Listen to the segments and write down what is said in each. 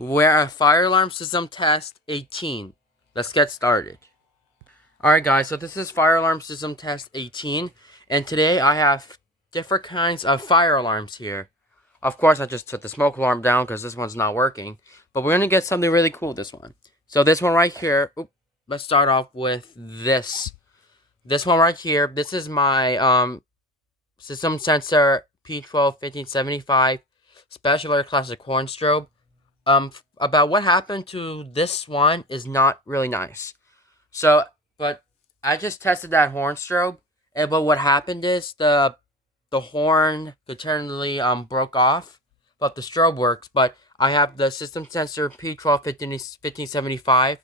We're at Fire Alarm System Test 18. Let's get started. Alright guys, so this is Fire Alarm System Test 18, and today I have different kinds of fire alarms here. Of course, I just took the smoke alarm down because this one's not working, but we're going to get something really cool this one. So this one right here, let's start off with this. This one right here, this is my System Sensor P12-1575 Special Air Classic Horn Strobe. About what happened to this one is not really nice. So, but I just tested that horn strobe, but what happened is the horn internally broke off, but the strobe works. But I have the System Sensor P12-1575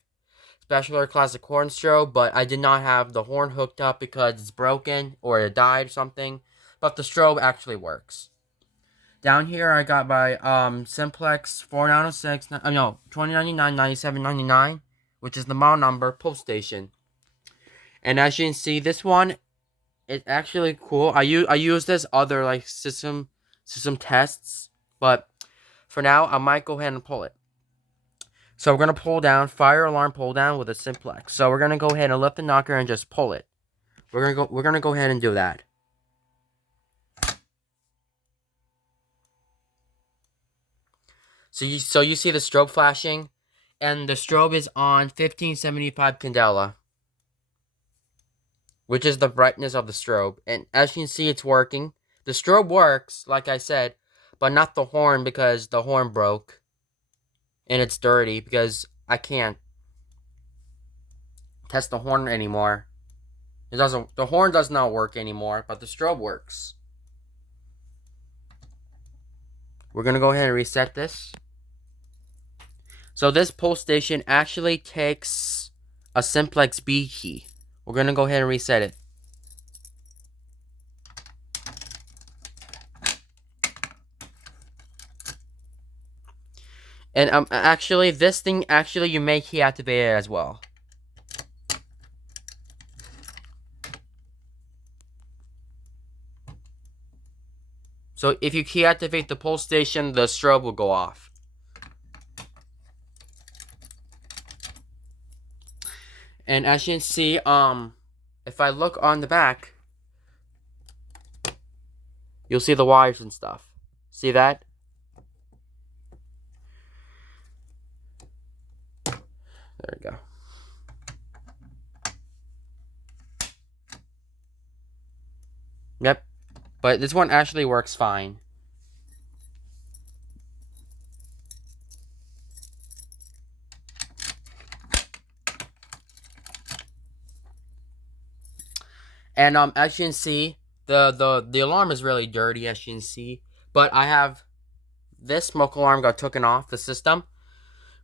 Special Air Classic Horn Strobe, but I did not have the horn hooked up because it's broken or it died or something. But the strobe actually works. Down here, I got my Simplex 4906, 2099 9799, which is the model number, pull station. And as you can see, this one is actually cool. I use this other like system tests, but for now, I might go ahead and pull it. So we're gonna pull down fire alarm pull down with a Simplex. So we're gonna go ahead and lift the knocker and just pull it. We're gonna go ahead and do that. So you see the strobe flashing, and the strobe is on 1575 candela, which is the brightness of the strobe. And as you can see, it's working. The strobe works, like I said, but not the horn because the horn broke, and it's dirty because I can't test the horn anymore. The horn does not work anymore, but the strobe works. We're gonna go ahead and reset this. So this pull station actually takes a Simplex B key. We're going to go ahead and reset it. And actually, this thing, you may key activate it as well. So if you key activate the pull station, the strobe will go off. And as you can see, if I look on the back, you'll see the wires and stuff. See that? There we go. Yep. But this one actually works fine. And as you can see, the alarm is really dirty, as you can see. But I have this smoke alarm got taken off the system.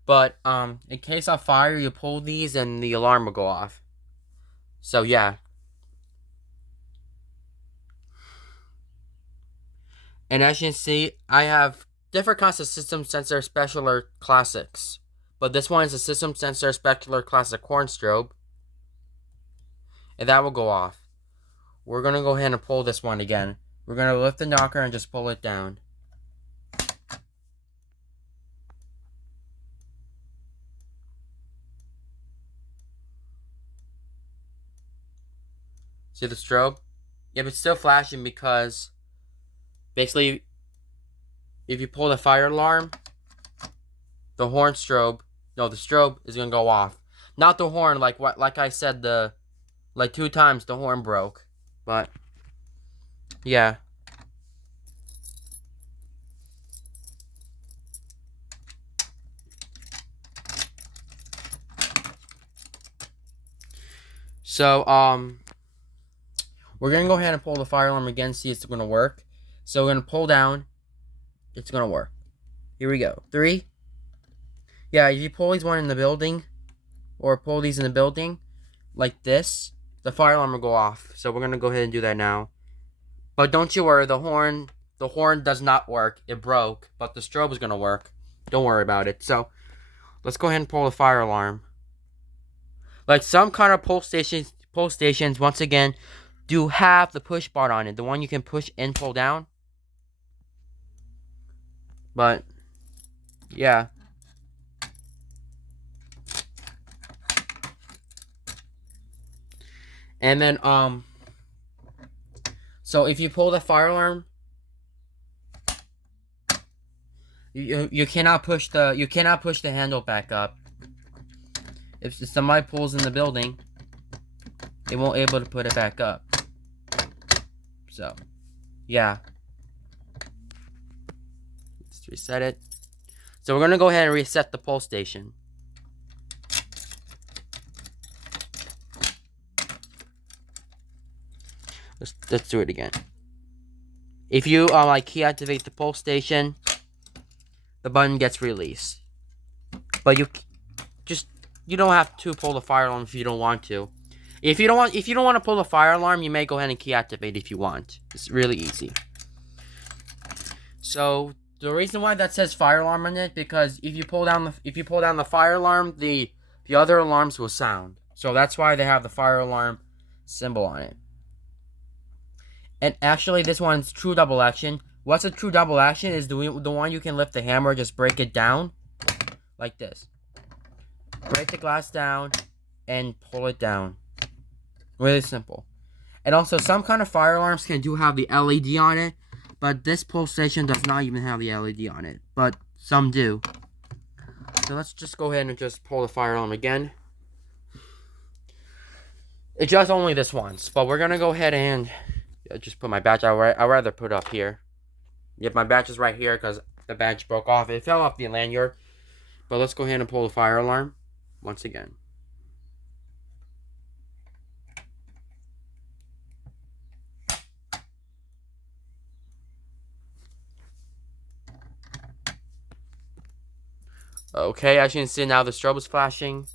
But in case of fire, you pull these and the alarm will go off. So yeah. And as you can see, I have different kinds of System Sensor Special Air Classics. But this one is a System Sensor Special Air Classic horn strobe. And that will go off. We're going to go ahead and pull this one again. We're going to lift the knocker and just pull it down. See the strobe? Yep, it's still flashing because basically if you pull the fire alarm, the strobe is going to go off. Not the horn, like I said, like 2 times the horn broke. But yeah. So we're gonna go ahead and pull the fire alarm again, see if it's gonna work. So we're gonna pull down. It's gonna work. Here we go. 3. Yeah, if you pull these one in the building, or pull these in the building, like this, the fire alarm will go off. So we're gonna go ahead and do that now. But don't you worry, the horn does not work. It broke, but the strobe is gonna work. Don't worry about it. So let's go ahead and pull the fire alarm. Like some kind of pull stations, once again, do have the push bar on it. The one you can push and pull down. But yeah. And then so if you pull the fire alarm, you cannot push the handle back up. If somebody pulls in the building, they won't able to put it back up. So, yeah. Let's reset it. So we're gonna go ahead and reset the pull station. Let's do it again. If you like key activate the pull station, the button gets released. But you don't have to pull the fire alarm if you don't want to. If you don't want to pull the fire alarm, you may go ahead and key activate if you want. It's really easy. So the reason why that says fire alarm on it, because if you pull down the fire alarm, the other alarms will sound. So that's why they have the fire alarm symbol on it. And actually, this one's true double action. What's a true double action is the one you can lift the hammer, just break it down like this. Break the glass down and pull it down. Really simple. And also, some kind of fire alarms do have the LED on it, but this pull station does not even have the LED on it, but some do. So let's just go ahead and just pull the fire alarm again. It's just only this once, but we're gonna go ahead and just put my badge. I'd rather put it up here. Yep, my badge is right here because the badge broke off. It fell off the lanyard. But let's go ahead and pull the fire alarm once again. Okay, as you can see now, the strobe is flashing.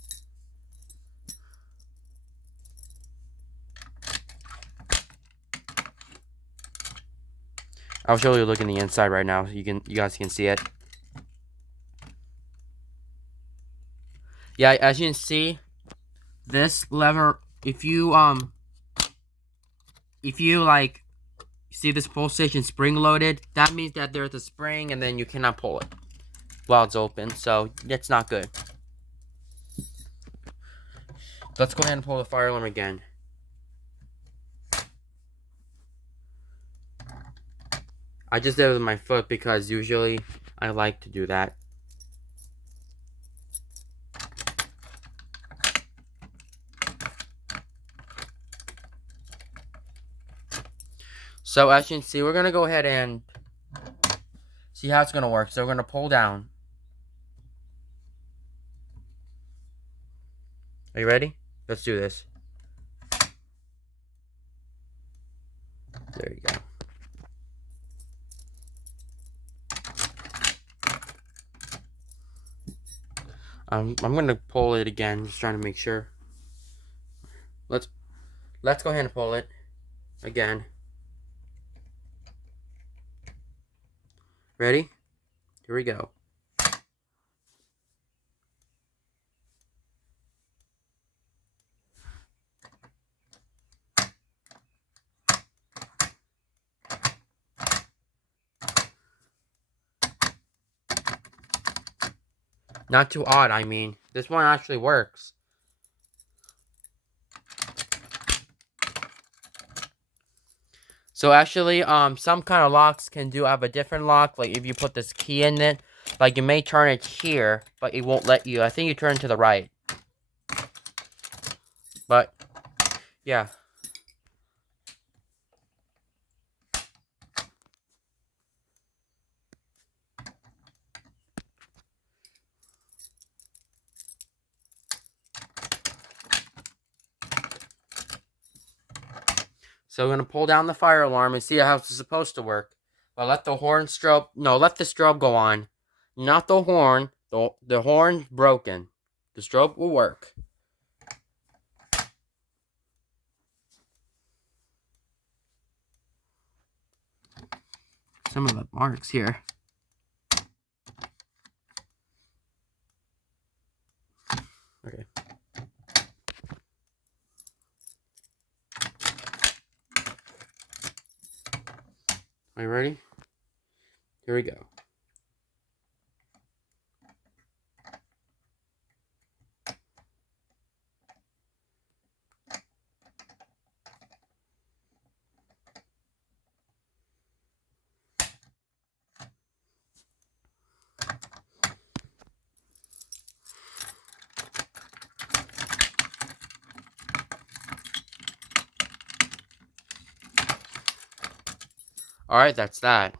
I'll show you a look in the inside right now. You guys can see it. Yeah, as you can see, this lever, if you like see this pull station spring loaded, that means that there's a spring and then you cannot pull it while it's open. So that's not good. Let's go ahead and pull the fire alarm again. I just did it with my foot because usually I like to do that. So as you can see, we're going to go ahead and see how it's going to work. So we're going to pull down. Are you ready? Let's do this. There you go. I'm going to pull it again, just trying to make sure. Let's go ahead and pull it again. Ready? Here we go. Not too odd, I mean. This one actually works. So actually, some kind of locks can have a different lock. Like if you put this key in it, like you may turn it here, but it won't let you. I think you turn it to the right. But, yeah. So we're going to pull down the fire alarm and see how it's supposed to work. But let the strobe go on. Not the horn. The horn's broken. The strobe will work. Some of the marks here. Okay. Are you ready? Here we go. Alright, that's that.